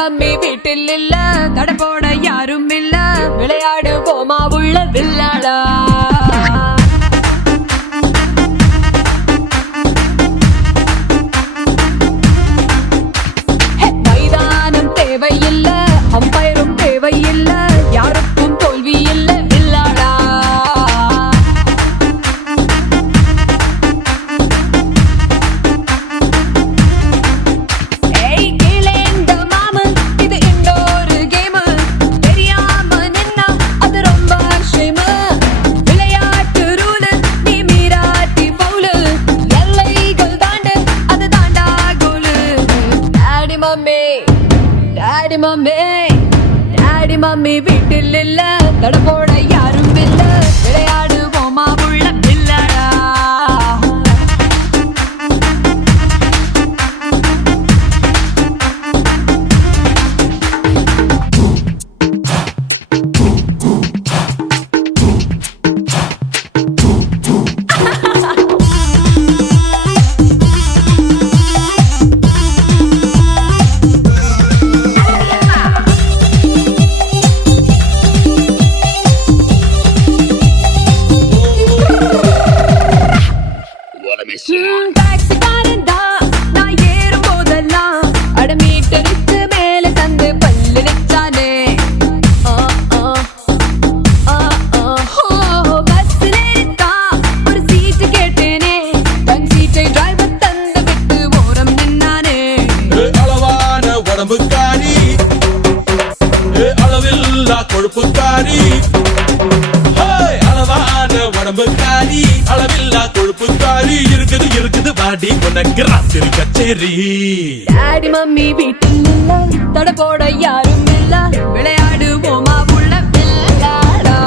Mummy வீட்டில் இல்ல, தட போட யாரும் இல்ல, விளையாடு போமா உள்ள வில்லாடா. மைதானம் தேவையில்ல, அம்பயரும் தேவையில்ல, யாருக்கும் தோல்வி இல்ல வில்லாடா. டாடி மம்மி வீட்டில் இல்ல, தட போட யாரும் இல்ல, விளையாடு போமா உள்ள வில்லாடா. டாக்ஸிக்காரன் தான் நான் ஏறும் போதெல்லாம் அட மீட்டருக்கு மேல தந்து பல்லு நிச்சானே. பஸ் நேரித்தா ஒரு சீட்டு கேட்டேனே, தன் சீட்டை டிரைவர் தந்து விட்டு ஓரம் நின்னானே. அளவான உடம்புக்காரி, அளவில்லா கொழுப்புக்காரி, அளவான உடம்புக்காரி, அளவில்லா கொழுப்புக்காரி, இருக்குது இருக்குது பாடி உனக்கு ராத்திரி கச்சேரி. டாடி மம்மி வீட்டில் இல்ல, தட போட யாரும் இல்ல, விளையாடு போமா உள்ள வில்லாடா.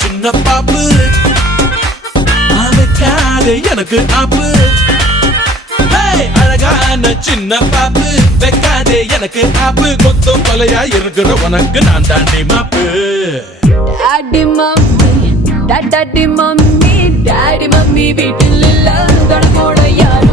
சின்ன பாப்பு அவக்காதே எனக்கு ஆப்பு, அழகான சின்ன பாப்பு வைக்காதே எனக்கு ஆப்பு, கொத்தும் கொலையா இருக்கிற உனக்கு நான் தாண்டி மாப்பு. Daddy mummy daddy mummy daddy mummy வீட்டில் இல்ல, தட போட யாரும்